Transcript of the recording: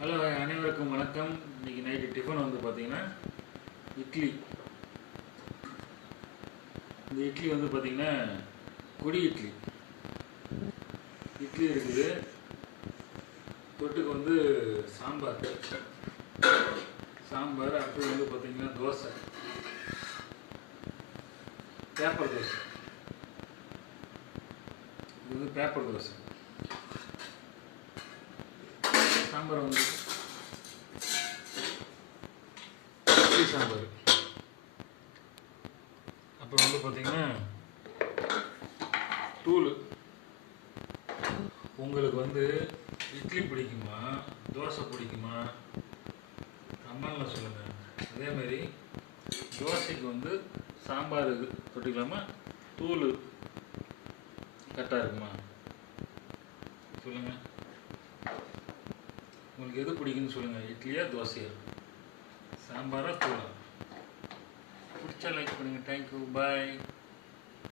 Hello, அனைவருக்கும் வணக்கம். இன்றைக்கி நைட்டு டிஃபன் வந்து பார்த்திங்கன்னா இட்லி. இந்த இட்லி வந்து பார்த்திங்கன்னா கொடி இட்லி இருக்குது. தொட்டுக்கு வந்து சாம்பார். அடுத்தது வந்து பார்த்திங்கன்னா தோசை, பேப்பர் தோசை. இது வந்து பேப்பர் தோசை. சாம்பார் வந்து இட்லி சாம்பார். அப்புறம் வந்து பார்த்திங்கன்னா தூள். உங்களுக்கு வந்து இட்லி பிடிக்குமா, தோசை பிடிக்குமா, கமெண்ட்ல சொல்லுங்கள். அதேமாரி தோசைக்கு வந்து சாம்பார் தொட்டிக்கலாமா, தூள் கரெக்டாக இருக்குமா சொல்லுங்கள். உங்களுக்கு எது பிடிக்குன்னு சொல்லுங்கள். இட்லியா, தோசையா, சாம்பாரா, தூளா? பிடிச்சா லைக் பண்ணுங்கள். தேங்க்யூ, பாய்.